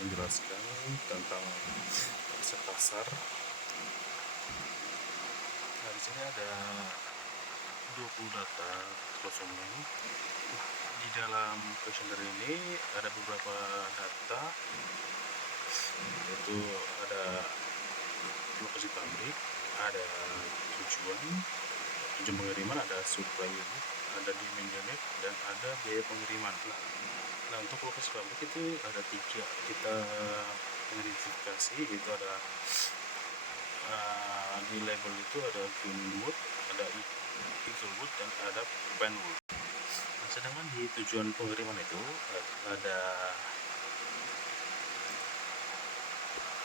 menjelaskan tentang riset pasar. Nah, di sini ada 20 data konsumen. Di dalam questionnaire ini ada beberapa data, yaitu ada lokasi pabrik, ada tujuan pengiriman, ada supply unit, ada demand unit, dan ada biaya pengiriman. Nah, untuk lokasi pabrik itu ada 3 kita identifikasi, itu ada di label itu ada Greenwood, ada Eaglewood, dan ada Penwood. Nah, sedangkan di tujuan pengiriman itu ada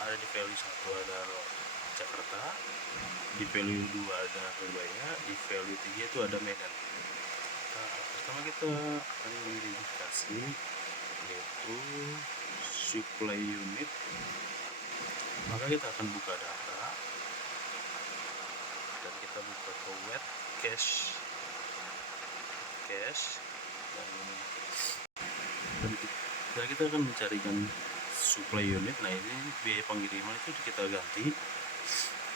di value 1 ada Jakarta, di value 2 ada Surabaya, di value 3 itu ada Medan. Nah, pertama kita akan mengidentifikasi yaitu supply unit. Maka kita akan buka data dan kita buka ke wet cache dan kita akan mencarikan supply unit. Nah, ini biaya pengiriman itu kita ganti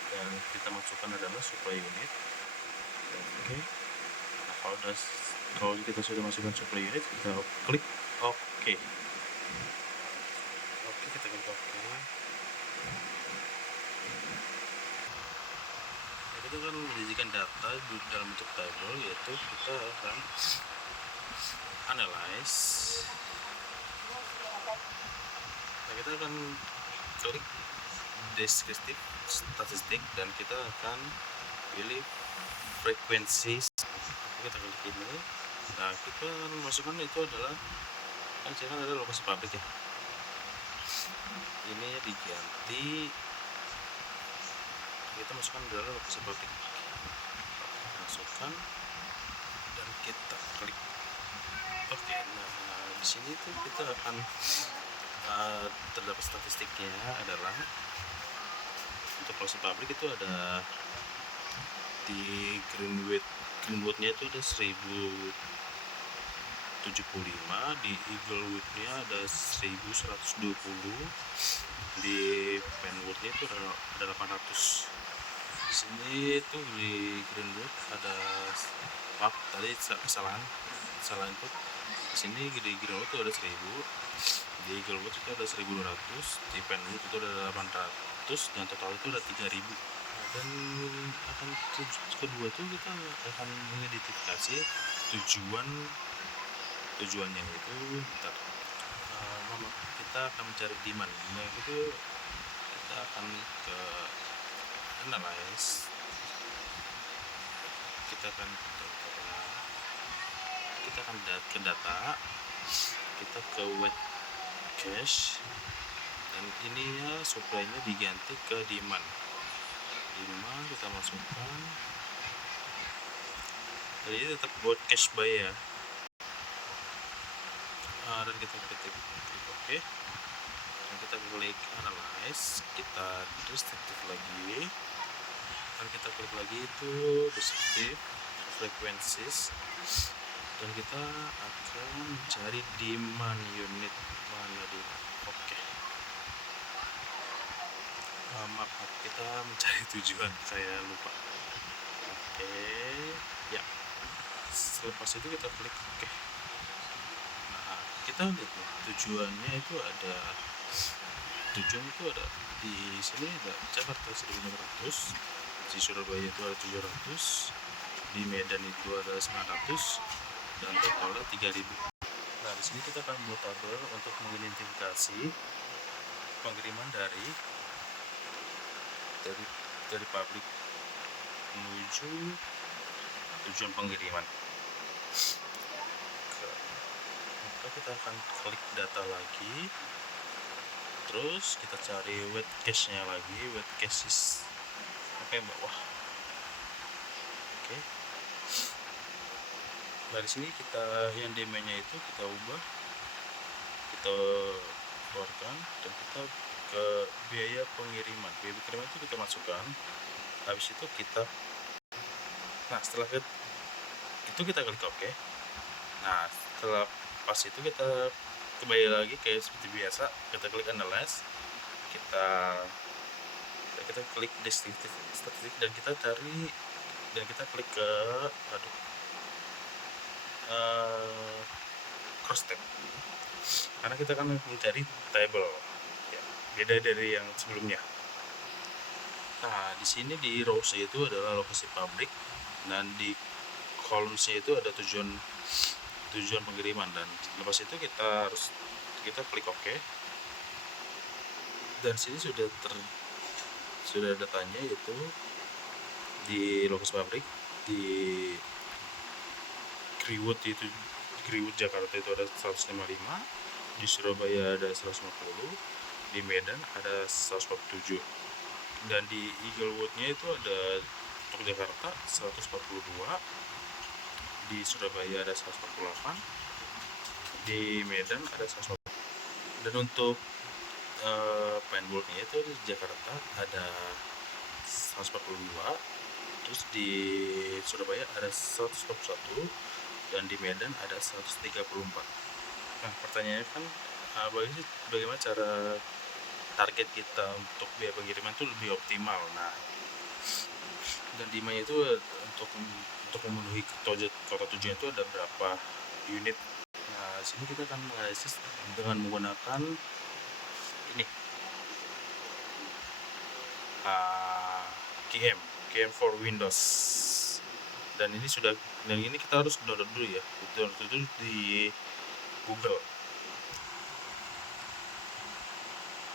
dan kita masukkan adalah supply unit. Oke. Nah, kalau kita sudah masukkan supply unit, kita klik OK. Kita klik OK. Nah, kita akan menyajikan data dalam bentuk table, yaitu kita akan analyze. Nah, kita akan klik deskriptif statistik dan kita akan pilih frekuensi. Kita klik ini. Nah, kita masukkan itu adalah ada lokasi pabrik ya. Ini diganti, kita masukkan adalah lokasi pabrik. Masukkan dan kita klik OK. Nah, di sini tuh kita akan terdapat statistiknya adalah untuk lokasi pabrik itu ada di Greenwoodnya itu ada 1075, di Eaglewoodnya ada 1120, di Penwoodnya itu ada 800. Di sini tuh di Greenwood ada tadi kesalahan input. Di sini di Greenwood itu ada 1000, di Eaglewood itu ada 1200, di Penwood itu ada 800, dan total itu ada 3000. Dan akan kedua itu kita akan mengidentifikasi tujuannya itu kita akan mencari demand. Nah, itu kita akan ke analyze, kita akan ke data, kita ke wet cache, dan ininya supply-nya diganti ke demand kita masukkan. Jadi tetap buat cache buy ya. Dan kita klik OK, dan kita klik analyze, kita deskriptif lagi, dan kita klik lagi itu deskriptif frequencies, dan kita akan mencari demand unit mana di OK. Maaf, kita mencari tujuan, saya lupa. Oke, ya. Selepas itu kita klik OK. Nah, kita lihat nih, tujuan itu ada di sini ada Jakarta 1500, di Surabaya itu ada 700, di Medan itu ada 900, dan totalnya 3000. Nah, di sini kita akan buat tabel untuk mengidentifikasi pengiriman dari pabrik menuju tujuan pengiriman. Maka kita akan klik data lagi, terus kita cari wet cache-nya lagi. Wet cache sampai bawah. Oke. Nah, di sini kita yang demand-nya itu kita ubah, kita keluarkan, dan kita ke biaya pengiriman. Biaya pengiriman itu kita masukkan. Habis itu setelah itu kita klik OK. Nah, setelah pas itu kita kembali lagi kayak seperti biasa, kita klik analyze, kita kita klik deskriptif statistik, dan kita cari, dan kita klik ke cross tab, karena kita akan mencari table ya, beda dari yang sebelumnya. Nah, di sini di rows itu adalah lokasi pabrik, dan di columns itu ada tujuan pengiriman, dan lepas itu kita klik OK, dan sini sudah datanya, yaitu di lokasi pabrik di Greenwood Jakarta itu ada 155, di Surabaya ada 150, di Medan ada 147, dan di Eaglewood-nya itu ada untuk Jakarta 142, di Surabaya ada 148, di Medan ada 140, dan untuk paintball-nya itu di Jakarta ada 142, terus di Surabaya ada 141, dan di Medan ada 134. Nah, pertanyaannya kan bagaimana cara target kita untuk biaya pengiriman itu lebih optimal. Nah, dan demandnya itu untuk memenuhi kota tujuan itu ada berapa unit. Nah, sini kita akan menganalisis dengan menggunakan ini KM for Windows, dan ini kita harus download dulu ya, download itu di Google.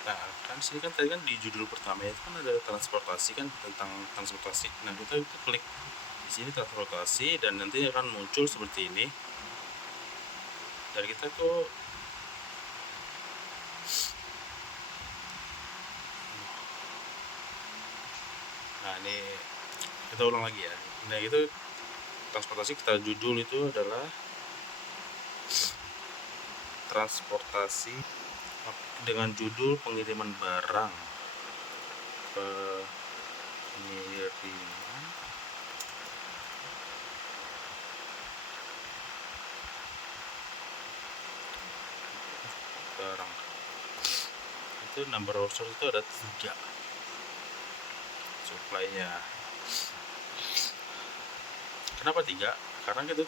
Nah, kan sini kan tadi kan di judul pertama itu kan ada transportasi, kan tentang transportasi. Nah, kita klik di sini transportasi, dan nanti akan muncul seperti ini, dan kita tuh ini kita ulang lagi ya. Nah, itu transportasi, kita judul itu adalah transportasi dengan judul pengiriman barang, barang. Itu number of source itu ada 3 supply-nya. Kenapa 3? Karena itu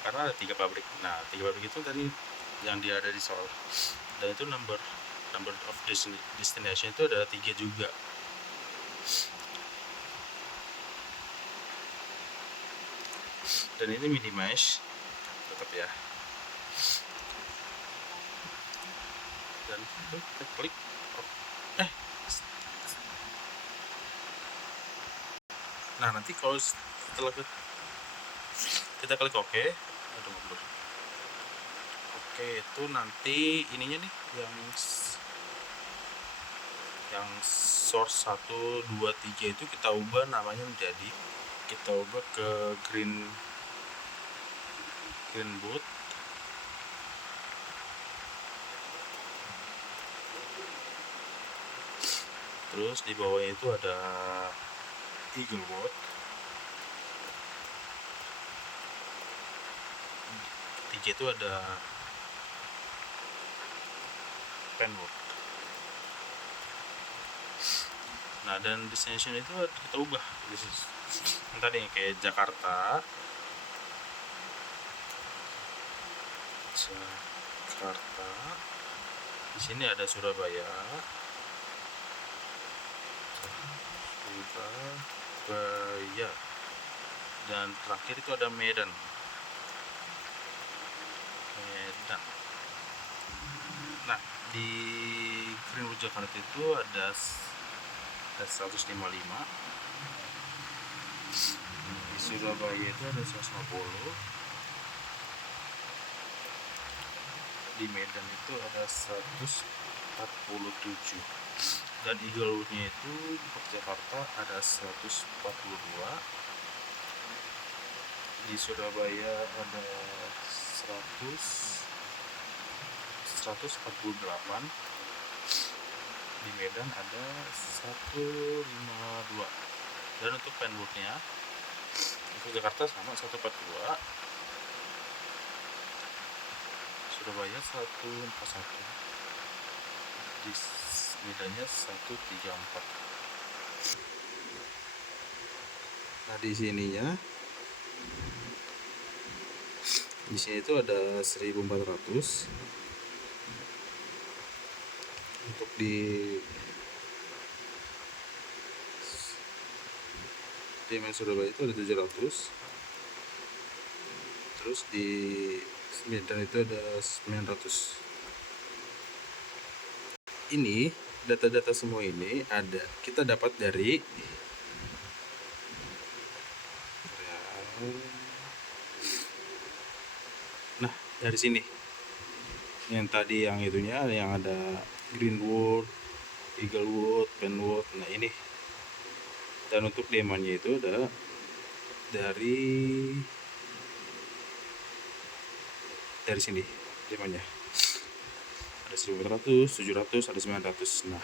karena ada 3 pabrik. Nah, 3 pabrik itu tadi yang dia ada di Seoul, dan itu number of destination itu ada 3 juga. Dan ini minimize tetap ya, dan itu kita klik nah, nanti kalau setelah kita klik OK, itu nanti ininya nih yang source 1, 2, 3 itu kita ubah namanya kita ubah ke Greenwood. Terus di bawahnya itu ada Eaglewood. 3 itu ada Penwood. Nah, dan destination itu kita ubah. Tadi kayak Jakarta. Di sini ada Surabaya. Dan terakhir itu ada Medan. Nah, di Greenwood Jakarta itu ada 155, di Surabaya itu ada 150, di Medan itu ada 147, dan Eaglewood-nya itu di Jakarta ada 142, di Surabaya ada 148, di Medan ada 152, dan untuk Penwood-nya untuk Jakarta sama 142, Surabaya 141, di Medannya 134. Nah di sini itu ada 1400. Untuk di main Surabaya itu ada 700. Terus di Medan itu ada 900. Ini data-data semua ini kita dapat dari dari sini. Yang tadi yang ada Greenwood, Eaglewood, Penwood. Nah ini. Dan untuk demandnya itu ada dari sini demandnya. Ada 1400, 700, ada 900. Nah,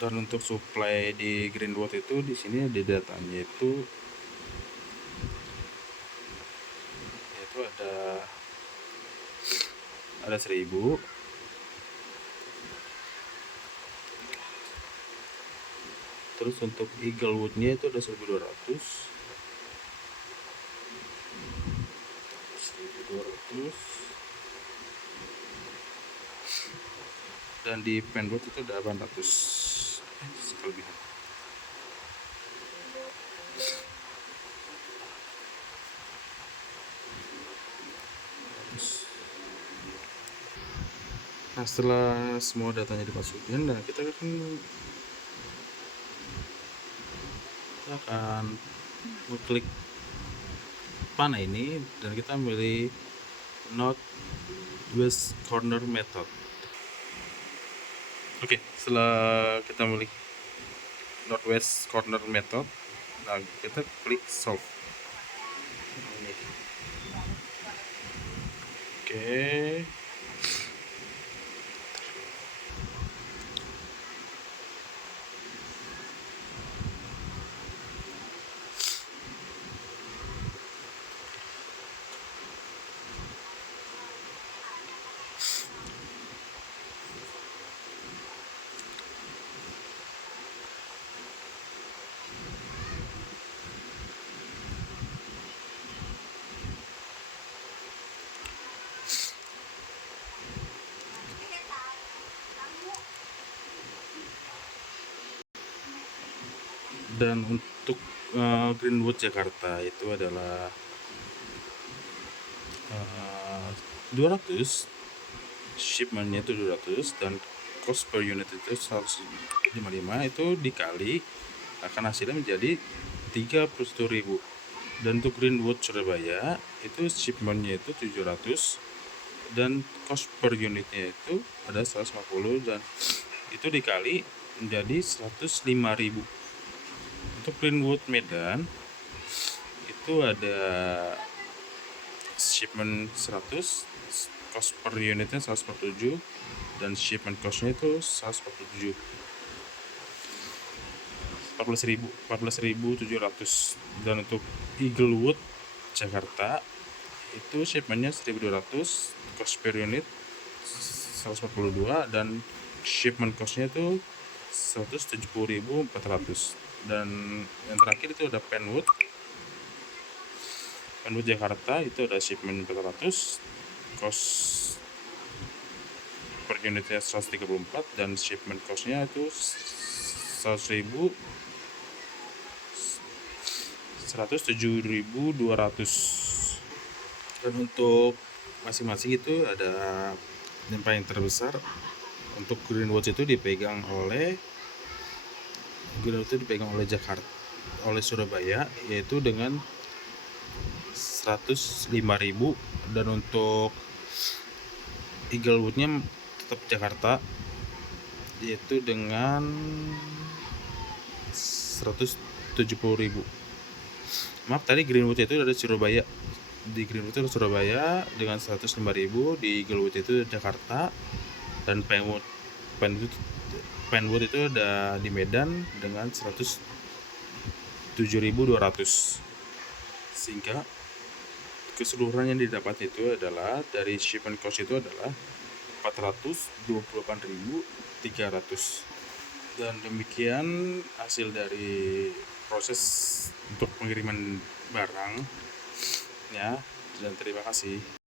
dan untuk supply di Greenwood itu di sini ada datanya itu ada 1000. Terus untuk Eaglewoodnya itu ada 1200. Dan di Penwood itu ada 800 kelebihan. Nah setelah semua datanya dimasukin, nah kita akan mengklik panah ini dan kita milih Northwest Corner Method. Oke, setelah kita milih Northwest Corner Method, nah kita klik solve. Oke. Dan untuk Greenwood Jakarta itu adalah 200, shipmentnya itu 200, dan cost per unit itu 155, itu dikali akan hasilnya menjadi 31.000. Dan untuk Greenwood Surabaya itu shipmentnya itu 700 dan cost per unitnya itu ada 150, dan itu dikali menjadi 105.000. Untuk Greenwood Medan itu ada shipment 100, cost per unitnya 147, dan shipment costnya itu 147, 14.700. Dan untuk Eaglewood Jakarta itu shipmentnya 1.200, cost per unit 142, dan shipment costnya itu 170.400. Dan yang terakhir itu ada Penwood Jakarta, itu ada shipment 400, cost per unitnya 134, dan shipment costnya itu 107.200. Dan untuk masing-masing itu ada yang paling terbesar. Untuk Greenwood itu dipegang oleh Jakarta, oleh Surabaya, yaitu dengan 105.000. Dan untuk Eaglewoodnya tetap Jakarta, yaitu dengan 170.000. Maaf, tadi Greenwood itu ada Surabaya. Di Greenwood itu Surabaya dengan 105.000, di Eaglewood itu Jakarta, dan Penwood itu ada di Medan dengan 107.200. Sehingga keseluruhan yang didapat itu adalah dari shipment cost itu adalah 428.300. Dan demikian hasil dari proses untuk pengiriman barang ya, dan terima kasih.